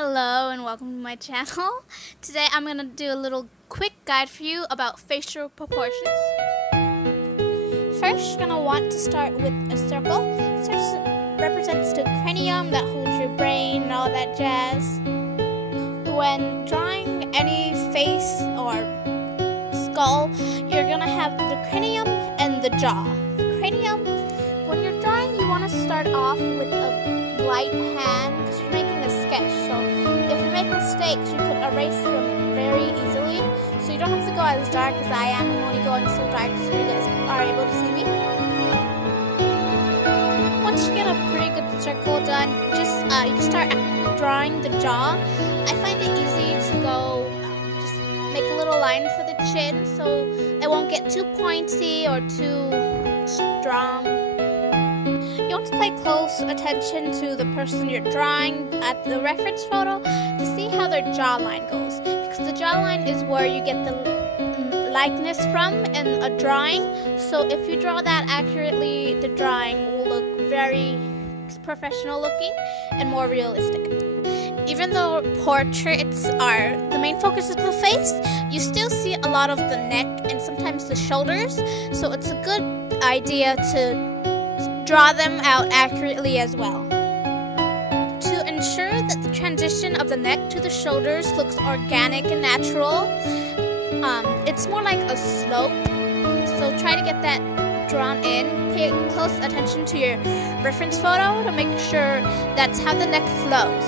Hello and welcome to my channel. Today I'm going to do a little quick guide for you about facial proportions. First, you're going to want to start with a circle. Circle represents the cranium that holds your brain and all that jazz. When drawing any face or skull, you're going to have the cranium and the jaw. The cranium, when you're drawing, you want to start off with a light hand because you're making a sketch. So if you make mistakes, you could erase them very easily. So you don't have to go as dark as I am. I'm only going so dark so you guys are able to see me. Once you get a pretty good circle done, you can start drawing the jaw. I find it easy to go just make a little line for the chin so it won't get too pointy or too strong. You want to pay close attention to the person you're drawing at the reference photo to see how their jawline goes, because the jawline is where you get the likeness from in a drawing. So if you draw that accurately, the drawing will look very professional looking and more realistic. Even though portraits are the main focus of the face, you still see a lot of the neck and sometimes the shoulders, so it's a good idea to draw them out accurately as well. To ensure that the transition of the neck to the shoulders looks organic and natural, it's more like a slope, so try to get that drawn in. Pay close attention to your reference photo to make sure that's how the neck flows.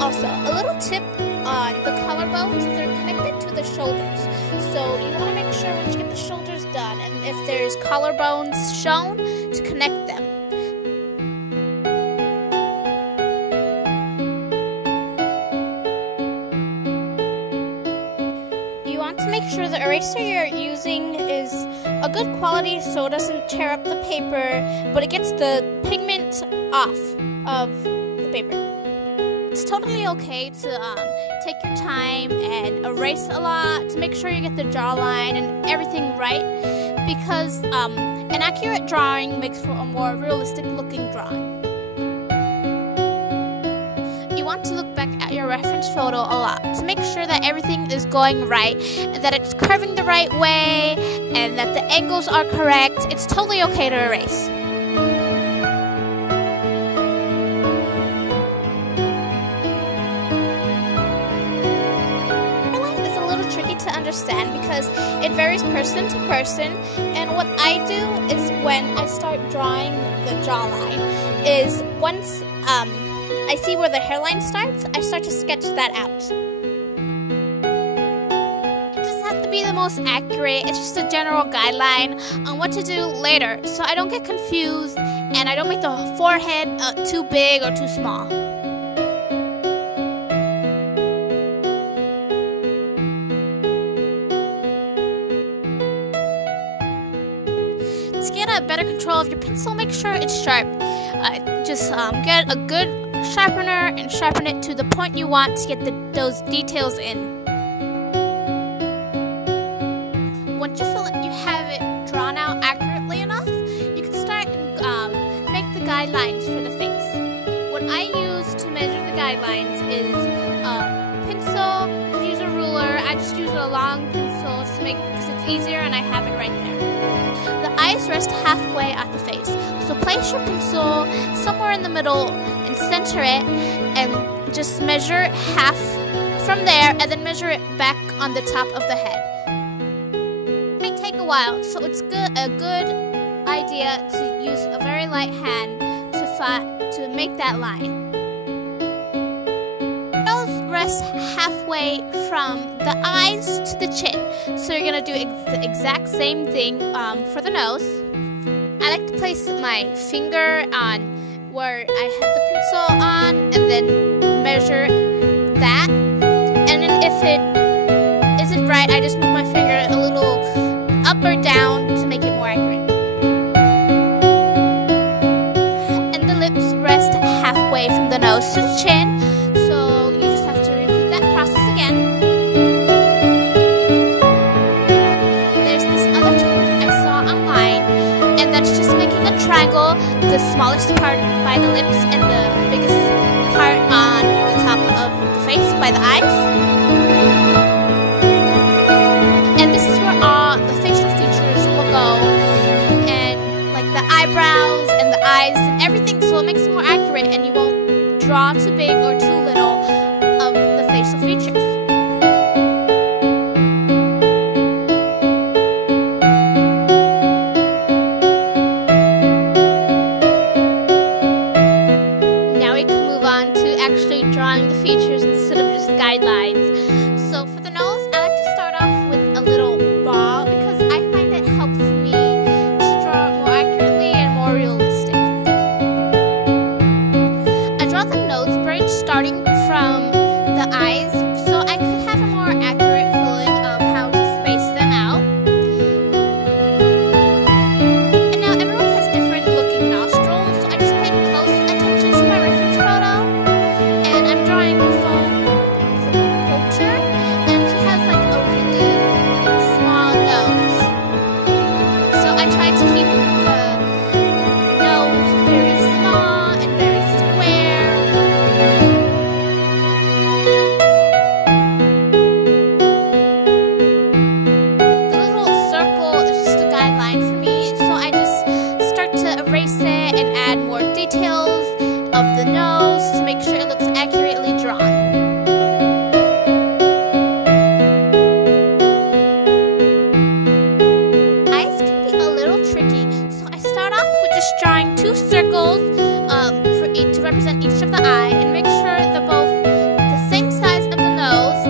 Also, a little tip on the collarbones, they're connected to the shoulders. So you want to make sure once you get the shoulders done, and if there's collarbones shown, to connect them. You want to make sure the eraser you're using is a good quality so it doesn't tear up the paper, but it gets the pigment off of the paper. It's totally okay to take your time and erase a lot to make sure you get the jawline and everything right, because an accurate drawing makes for a more realistic looking drawing. You want to look back at your reference photo a lot to make sure that everything is going right, and that it's curving the right way, and that the angles are correct. It's totally okay to erase. To understand because it varies person to person, and what I do is when I start drawing the jawline is once I see where the hairline starts, I start to sketch that out. It doesn't have to be the most accurate, it's just a general guideline on what to do later so I don't get confused and I don't make the forehead too big or too small. To get a better control of your pencil, make sure it's sharp. Get a good sharpener and sharpen it to the point you want to get those details in. Once you feel like you have it drawn out accurately enough, you can start and make the guidelines for the face. What I use to measure the guidelines is a pencil. You can use a ruler. I just use a long pencil because it's easier and I have it right there. The eyes rest halfway at the face, so place your pencil somewhere in the middle and center it, and just measure half from there, and then measure it back on the top of the head. It may take a while, so it's a good idea to use a very light hand to make that line. Rest halfway from the eyes to the chin, so you're gonna do the exact same thing for the nose. I like to place my finger on where I have the pencil on and then measure that, and then if it isn't right, I just move my finger a little up or down to make it more accurate. And the lips rest halfway from the nose to the chin. The smallest part by the lips and the biggest draw too big or too little of the facial features. Now we can move on to actually drawing the features instead of just guidelines. So for the nose, I like to start off with a little ball because I find it helps me to draw more accurately and more realistic. I draw the nose bridge starting from the eyes so I could have a more accurate feeling of how to space them out. And now everyone has different looking nostrils, so I just paid close attention to my reference photo. And I'm drawing a poacher, and she has like a really small nose. So I tried to keep the nose very small and very square. The little circle is just a guideline for me, so I just start to erase it and add more details of the nose to make sure it looks accurately drawn. Eyes can be a little tricky, so I start off with just drawing 2 circles for each to represent each of the eye, and make sure they're both the same size of the nose,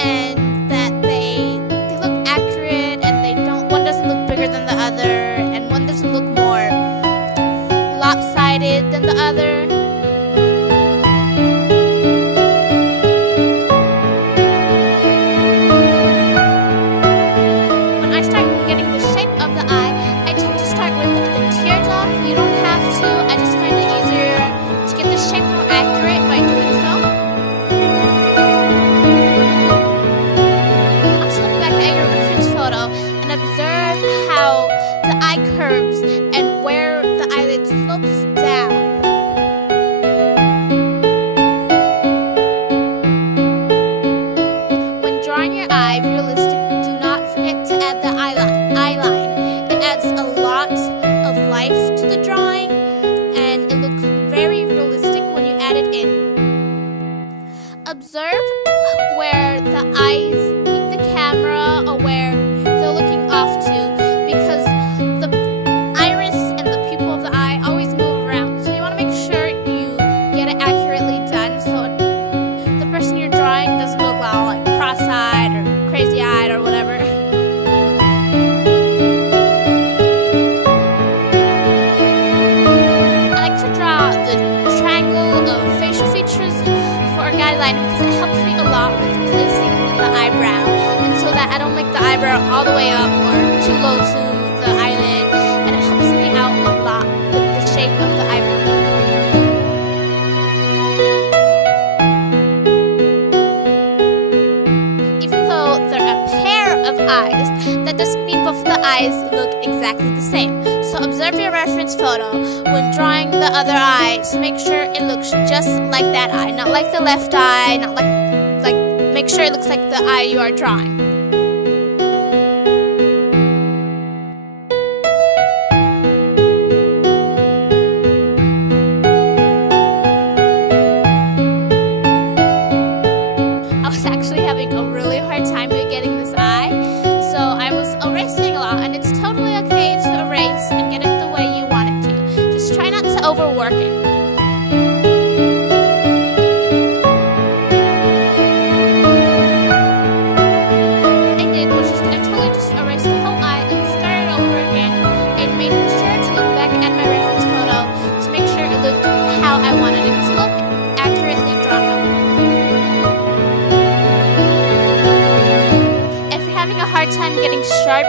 and that they look accurate, and they don't, one doesn't look bigger than the other, and one doesn't look more lopsided than the other. When I start getting the shape of the eye, I tend to start with the tear duct. You don't have to, I just find it easier to get the shape more accurate by doing so. Also look back at your reference photo and observe how the eye curves and where the eyelid slopes down. When drawing your eye realistic, do not forget to add the eyeline. It adds a lot of life to the drawing, and it looks very realistic when you add it in. Observe where the eyes meet the camera or where they're looking off to, because the iris and the pupil of the eye always move around. So you want to make sure you get it accurately done so the person you're drawing doesn't look all like cross-eyed or crazy-eyed or whatever. I like to draw the triangle of facial features for a guideline because it helps me a lot with placing the eyebrow, and so that I don't make the eyebrow all the way up or too low to the eyelid, and it helps me out a lot with the shape of the eyebrow. Even though they're a pair of eyes, that doesn't mean both of the eyes look exactly the same. So observe your reference photo when drawing the other eye to make sure it looks just like that eye, not like the left eye, not like make sure it looks like the eye you are drawing. I was actually having a really hard time with getting this eye, so I was erasing a lot, and it's totally okay to erase and get it the way you want it to. Just try not to overwork it. Time getting sharp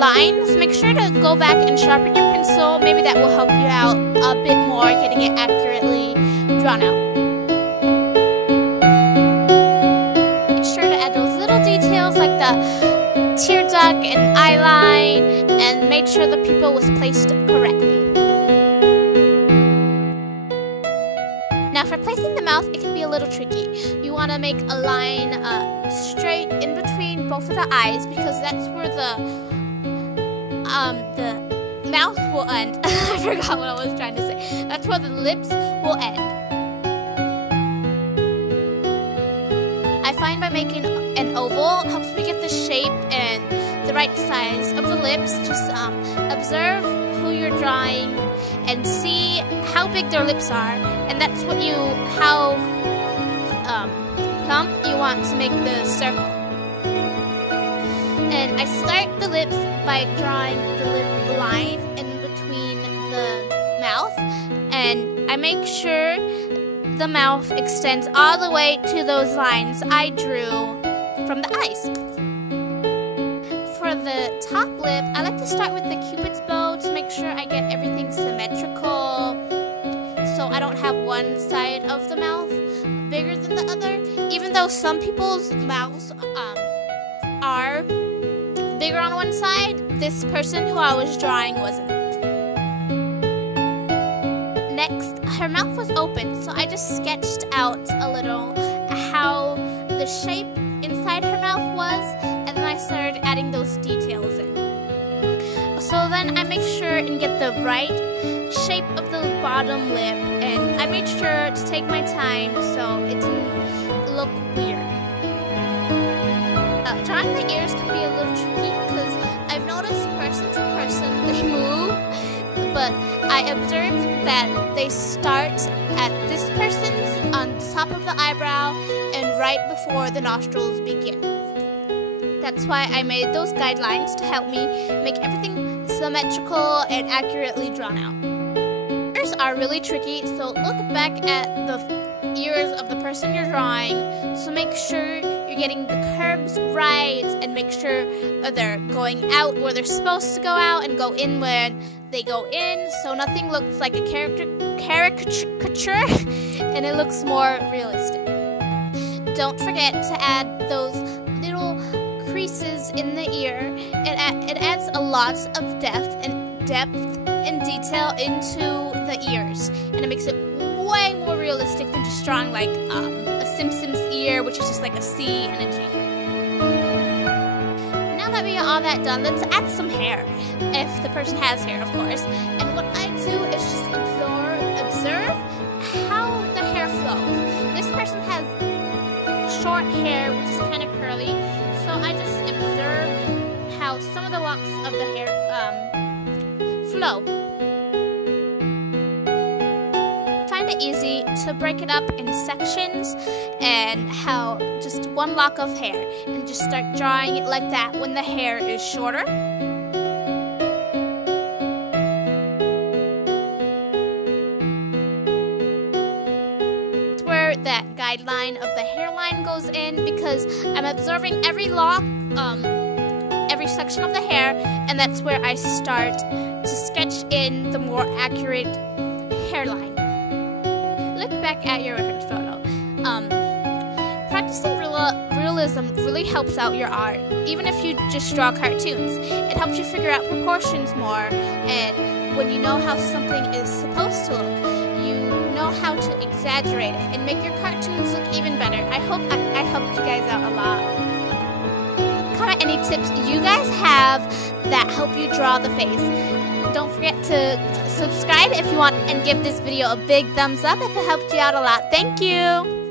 lines, make sure to go back and sharpen your pencil. Maybe that will help you out a bit more getting it accurately drawn out. Make sure to add those little details like the tear duct and eyeline, and make sure the pupil was placed correctly. Now for placing the mouth, it can be a little tricky. You want to make a line straight in between both of the eyes, because that's where the mouth will end. I forgot what I was trying to say. That's that's where the lips will end. I find by making an oval helps me get the shape and the right size of the lips. Just observe who you're drawing and see how big their lips are, and that's how plump you want to make the circle. And I start the lips by drawing the lip line in between the mouth, and I make sure the mouth extends all the way to those lines I drew from the eyes. For the top lip, I like to start with the Cupid's bow to make sure I get everything symmetrical, so I don't have one side of the mouth bigger than the other, even though some people's mouths are bigger on one side. This person who I was drawing wasn't. Next, her mouth was open, so I just sketched out a little how the shape inside her mouth was, and then I started adding those details in. So then I make sure and get the right shape of the bottom lip, and I made sure to take my time so it didn't look weird. Drawing the ears can be a little tricky because I've noticed person to person they move, but I observed that they start at this person's on the top of the eyebrow and right before the nostrils begin. That's why I made those guidelines to help me make everything symmetrical and accurately drawn out. Ears are really tricky, so look back at the ears of the person you're drawing to make sure you're getting the curves right, and make sure they're going out where they're supposed to go out and go in when they go in, so nothing looks like a caricature and it looks more realistic. Don't forget to add those little creases in the ear. It adds a lot of depth and detail into the ears, and it makes it way more realistic than just drawing like a Simpsons ear, which is just like a C and a G. Now that we got all that done, let's add some hair, if the person has hair, of course. And what I do is just observe how the hair flows. This person has short hair, which is kind of curly, so I just observed how some of the locks of the hair flow. Easy to break it up in sections, and how just one lock of hair, and just start drawing it like that when the hair is shorter. That's where that guideline of the hairline goes in, because I'm observing every lock, every section of the hair, and that's where I start to sketch in the more accurate hairline. Look back at your reference photo. Practicing realism really helps out your art, even if you just draw cartoons. It helps you figure out proportions more, and when you know how something is supposed to look, you know how to exaggerate it and make your cartoons look even better. I hope I helped you guys out a lot. Comment any tips you guys have that help you draw the face. Don't forget to subscribe if you want, and give this video a big thumbs up if it helped you out a lot. Thank you!